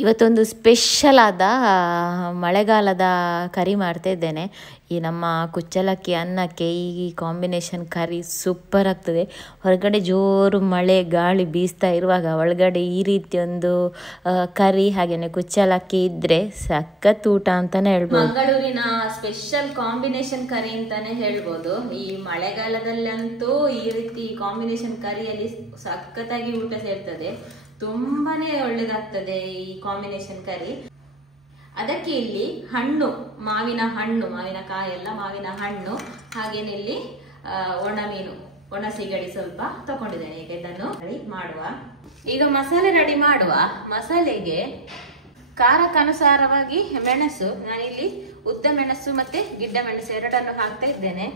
ಇವತ್ತೊಂದು ಸ್ಪೆಷಲ್ ಆದ ಮಳೆಗಾಲದ ಕರಿ ಮಾಡ್ತಾ ಇದ್ದೇನೆ. ಈ ನಮ್ಮ ಕುಚ್ಚಲಕ್ಕಿ ಅನ್ನಕ್ಕೆ ಈ ಕಾಂಬಿನೇಷನ್ ಕರಿ ಸೂಪರ್ ಆಗ್ತದೆ. ಹೊರಗಡೆ ಜೋರು ಮಳೆ ಗಾಳಿ ಬೀಸ್ತಾ ಇರುವಾಗ ಒಳಗಡೆ ಈ ರೀತಿ ಒಂದು ಕರಿ ಹಾಗೇನೆ ಕುಚ್ಚಲಕ್ಕಿ ಇದ್ರೆ ಸಖತ್ ಊಟ ಅಂತಾನೆ ಹೇಳ್ಬೋದು. ಮಂಗಳೂರಿನ ಸ್ಪೆಷಲ್ ಕಾಂಬಿನೇಷನ್ ಕರಿ ಅಂತಾನೆ ಹೇಳ್ಬೋದು. ಈ ಮಳೆಗಾಲದಲ್ಲಂತೂ ಈ ರೀತಿ ಕಾಂಬಿನೇಷನ್ ಕರಿಯಲ್ಲಿ ಸಖತ್ತಾಗಿ ಊಟ ಸೇರ್ತದೆ. ತುಂಬಾನೇ ಒಳ್ಳೇದಾಗ್ತದೆ ಈ ಕಾಂಬಿನೇಷನ್ ಕರಿ. ಅದಕ್ಕೆ ಇಲ್ಲಿ ಹಣ್ಣು, ಮಾವಿನ ಕಾಯಲ್ಲ, ಮಾವಿನ ಹಣ್ಣು, ಹಾಗೇನೆ ಇಲ್ಲಿ ಒಣ ಮೀನು, ಒಣ ಸಿಗಡಿ ಸ್ವಲ್ಪ ತಕೊಂಡಿದ್ದೇನೆ. ಈಗ ಇದನ್ನು ಮಾಡುವ. ಈಗ ಮಸಾಲೆ ರೆಡಿ ಮಾಡುವ. ಮಸಾಲೆಗೆ ಖಾರಕ್ಕನುಸಾರವಾಗಿ ಮೆಣಸು, ನಾನಿಲ್ಲಿ ಉದ್ದ ಮೆಣಸು ಮತ್ತೆ ಗಿಡ್ಡ ಮೆಣಸು ಎರಡನ್ನು ಹಾಕ್ತಾ ಇದ್ದೇನೆ.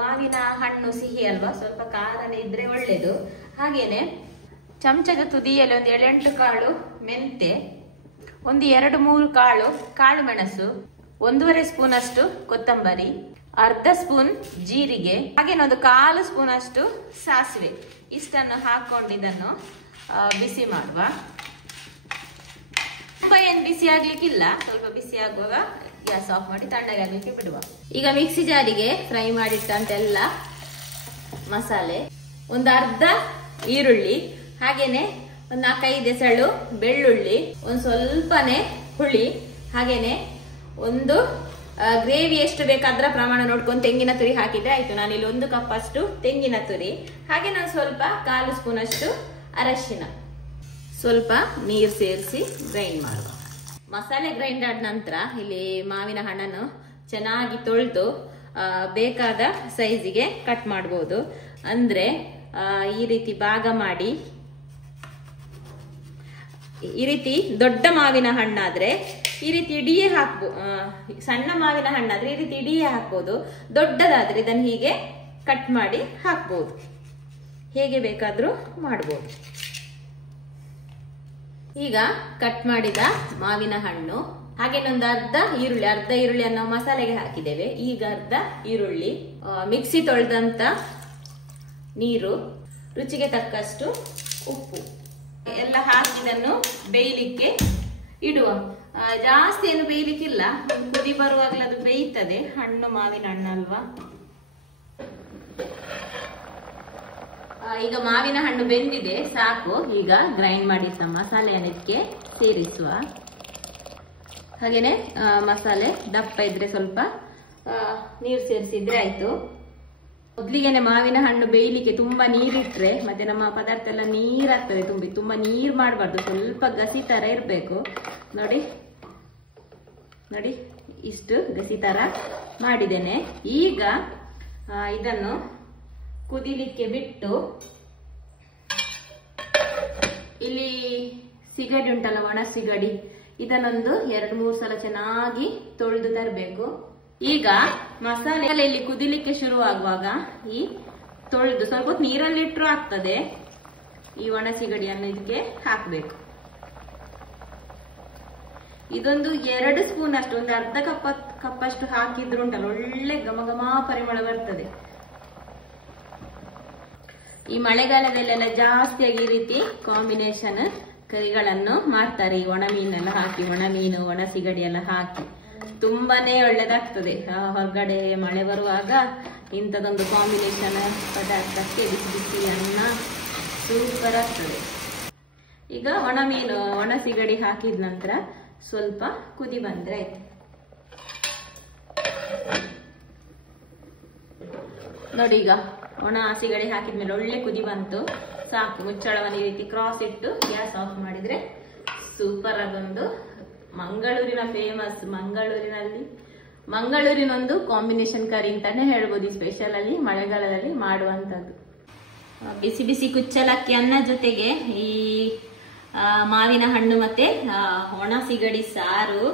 ಮಾವಿನ ಹಣ್ಣು ಸಿಹಿ ಅಲ್ವಾ, ಸ್ವಲ್ಪ ಖಾರನೇ ಇದ್ರೆ ಒಳ್ಳೇದು. ಹಾಗೇನೆ ಚಮಚದ ತುದಿಯಲ್ಲಿ ಒಂದು 7-8 ಕಾಳು ಮೆಂತೆ, ಒಂದು 2-3 ಕಾಳು ಮೆಣಸು, 1.5 ಸ್ಪೂನ್ ಅಷ್ಟು ಕೊತ್ತಂಬರಿ, ಅರ್ಧ ಸ್ಪೂನ್ ಜೀರಿಗೆ, ಹಾಗೇನೆ ಒಂದು 1/4 ಸ್ಪೂನ್ ಅಷ್ಟು ಸಾಸಿವೆ. ಇಷ್ಟನ್ನು ಹಾಕೊಂಡು ಇದನ್ನು ಬಿಸಿ ಮಾಡುವ. ತುಂಬಾ ಏನು ಬಿಸಿ ಆಗ್ಲಿಕ್ಕಿಲ್ಲ, ಸ್ವಲ್ಪ ಬಿಸಿ ಆಗುವಾಗ ಗ್ಯಾಸ್ ಆಫ್ ಮಾಡಿ ತಣ್ಣಗಾಗ್ಲಿಕ್ಕೆ ಬಿಡುವ. ಈಗ ಮಿಕ್ಸಿ ಜಾರಿಗೆ ಫ್ರೈ ಮಾಡಿಟ್ಟಂತೆಲ್ಲ ಮಸಾಲೆ, ಒಂದು ಅರ್ಧ ಈರುಳ್ಳಿ, ಹಾಗೇನೆ ಒಂದು 4-5 ಎಸಳು ಬೆಳ್ಳುಳ್ಳಿ, ಒಂದು ಸ್ವಲ್ಪನೇ ಹುಳಿ, ಹಾಗೇನೆ ಒಂದು ಗ್ರೇವಿ ಎಷ್ಟು ಬೇಕಾದ್ರ ಪ್ರಮಾಣ ನೋಡ್ಕೊಂಡು ತೆಂಗಿನ ತುರಿ ಹಾಕಿದ್ರೆ ಆಯ್ತು. ನಾನಿಲ್ಲಿ 1 ಕಪ್ ಅಷ್ಟು ತೆಂಗಿನ ತುರಿ, ಹಾಗೆ ನಾನು ಸ್ವಲ್ಪ 1/4 ಸ್ಪೂನ್ ಅಷ್ಟು ಅರಶಿನ, ಸ್ವಲ್ಪ ನೀರು ಸೇರಿಸಿ ಗ್ರೈಂಡ್ ಮಾಡುವ. ಮಸಾಲೆ ಗ್ರೈಂಡ್ ಆದ ನಂತರ ಇಲ್ಲಿ ಮಾವಿನ ಹಣ್ಣನ್ನು ಚೆನ್ನಾಗಿ ತೊಳೆದು ಬೇಕಾದ ಸೈಜಿಗೆ ಕಟ್ ಮಾಡಬಹುದು. ಅಂದ್ರೆ ಈ ರೀತಿ ಭಾಗ ಮಾಡಿ, ಈ ರೀತಿ ದೊಡ್ಡ ಮಾವಿನ ಹಣ್ಣಾದ್ರೆ ಈ ರೀತಿ ಇಡಿಯೇ ಹಾಕ್ಬೋದು, ಸಣ್ಣ ಮಾವಿನ ಹಣ್ಣಾದ್ರೆ ಈ ರೀತಿ ಇಡಿಯೇ ಹಾಕ್ಬೋದು. ದೊಡ್ಡದಾದ್ರೆ ಇದನ್ನು ಹೀಗೆ ಕಟ್ ಮಾಡಿ ಹಾಕ್ಬೋದು, ಹೇಗೆ ಬೇಕಾದ್ರೂ ಮಾಡ್ಬೋದು. ಈಗ ಕಟ್ ಮಾಡಿದ ಮಾವಿನ ಹಣ್ಣು, ಹಾಗೇನೊಂದು ಅರ್ಧ ಈರುಳ್ಳಿಯನ್ನು ಮಸಾಲೆಗೆ ಹಾಕಿದ್ದೇವೆ. ಈಗ ಅರ್ಧ ಈರುಳ್ಳಿ, ಮಿಕ್ಸಿ ತೊಳೆದಂತ ನೀರು, ರುಚಿಗೆ ತಕ್ಕಷ್ಟು ಉಪ್ಪು ಎಲ್ಲ ಹಾಕಿದನ್ನು ಬೇಯಲಿಕ್ಕೆ ಇಡುವ. ಜಾಸ್ತಿ ಏನು ಬೇಯಲಿಕ್ಕಿಲ್ಲ, ಕುದಿ ಬರುವಾಗಲೇ ಅದು ಬೇಯ್ತದೆ. ಹಣ್ಣು ಮಾವಿನ ಹಣ್ಣಲ್ವಾ. ಈಗ ಮಾವಿನ ಹಣ್ಣು ಬೆಂದಿದೆ, ಸಾಕು. ಈಗ ಗ್ರೈಂಡ್ ಮಾಡಿ ಮಸಾಲೆಯನ್ನು ಇದಕ್ಕೆ ಸೇರಿಸುವ. ಹಾಗೇನೆ ಮಸಾಲೆ ದಪ್ಪ ಇದ್ರೆ ಸ್ವಲ್ಪ ನೀರು ಸೇರಿಸಿದ್ರೆ ಆಯ್ತು. ಮೊದ್ಲಿಗೆನೆ ಮಾವಿನ ಹಣ್ಣು ಬೇಯಲಿಕ್ಕೆ ತುಂಬಾ ನೀರಿಟ್ರೆ ಮತ್ತೆ ನಮ್ಮ ಪದಾರ್ಥ ಎಲ್ಲ ನೀರಾಗ್ತದೆ. ತುಂಬಾ ನೀರ್ ಮಾಡಬಾರ್ದು, ಸ್ವಲ್ಪ ಗಸಿ ತರ ಇರ್ಬೇಕು. ನೋಡಿ ಇಷ್ಟು ಗಸಿ ತರ ಮಾಡಿದ್ದೇನೆ. ಈಗ ಇದನ್ನು ಕುದಿಲಿಕ್ಕೆ ಬಿಟ್ಟು, ಇಲ್ಲಿ ಸಿಗಡಿ ಉಂಟಲ್ಲ, ಒಣ ಸಿಗಡಿ, ಇದನ್ನೊಂದು 2-3 ಸಲ ಚೆನ್ನಾಗಿ ತೊಳೆದು ತರಬೇಕು. ಈಗ ಮಸಾಲೆ ಇಲ್ಲಿ ಕುದಿಲಿಕ್ಕೆ ಶುರು ಆಗುವಾಗ ಈ ತೊಳೆದು ಸ್ವಲ್ಪ ಹೊತ್ತು ನೀರಲ್ಲಿ ಇಟ್ಟರು ಆಗ್ತದೆ, ಈ ಒಣ ಸಿಗಡಿಯನ್ನು ಇದಕ್ಕೆ ಹಾಕ್ಬೇಕು. ಇದೊಂದು 2 ಸ್ಪೂನ್ ಅಷ್ಟು, ಒಂದು ಅರ್ಧ ಕಪ್ ಅಷ್ಟು ಹಾಕಿದ್ರು ಉಂಟಲ್ಲ, ಒಳ್ಳೆ ಘಮ ಪರಿಮಳ ಬರ್ತದೆ. ಈ ಮಳೆಗಾಲದಲ್ಲೆಲ್ಲ ಜಾಸ್ತಿಯಾಗಿ ಈ ರೀತಿ ಕಾಂಬಿನೇಷನ್ ಕರಿಗಳನ್ನು ಮಾಡ್ತಾರೆ. ಈ ಒಣ ಮೀನೆಲ್ಲ ಹಾಕಿ, ಒಣ ಮೀನು, ಒಣ ಸಿಗಡಿ ಎಲ್ಲ ಹಾಕಿ ತುಂಬಾನೇ ಒಳ್ಳೇದಾಗ್ತದೆ. ಹೊರಗಡೆ ಮಳೆ ಬರುವಾಗ ಇಂಥದೊಂದು ಕಾಂಬಿನೇಷನ್ ಪದಾರ್ಥಕ್ಕೆ ಬಿಸಿ ಬಿಸಿ ಅನ್ನ ಸೂಪರ್ ಆಗ್ತದೆ. ಈಗ ಒಣ ಮೀನು, ಒಣ ಸಿಗಡಿ ಹಾಕಿದ ನಂತರ ಸ್ವಲ್ಪ ಕುದಿ ಬಂದ್ರೆ ಆಯ್ತು. ನೋಡಿ, ಈಗ ಒಣ ಸಿಗಡಿ ಹಾಕಿದ್ಮೇಲೆ ಒಳ್ಳೆ ಕುದಿ ಬಂತು, ಸಾಕು. ಮುಚ್ಚಳವನ್ನು ಈ ರೀತಿ ಕ್ರಾಸ್ ಇಟ್ಟು ಗ್ಯಾಸ್ ಆಫ್ ಮಾಡಿದ್ರೆ ಸೂಪರ್ ಆಗೊಂದು ಮಂಗಳೂರಿನ ಫೇಮಸ್, ಮಂಗಳೂರಿನೊಂದು ಕಾಂಬಿನೇಷನ್ ಕರಿ ಅಂತಾನೆ ಹೇಳ್ಬೋದು. ಈ ಸ್ಪೆಷಲ್ ಅಲ್ಲಿ ಮಳೆಗಾಲದಲ್ಲಿ ಮಾಡುವಂತದ್ದು. ಬಿಸಿ ಬಿಸಿ ಕುಚ್ಚಲಕ್ಕಿ ಅನ್ನ ಜೊತೆಗೆ ಈ ಮಾವಿನ ಹಣ್ಣು ಮತ್ತೆ ಒಣ ಸಿಗಡಿ ಸಾರು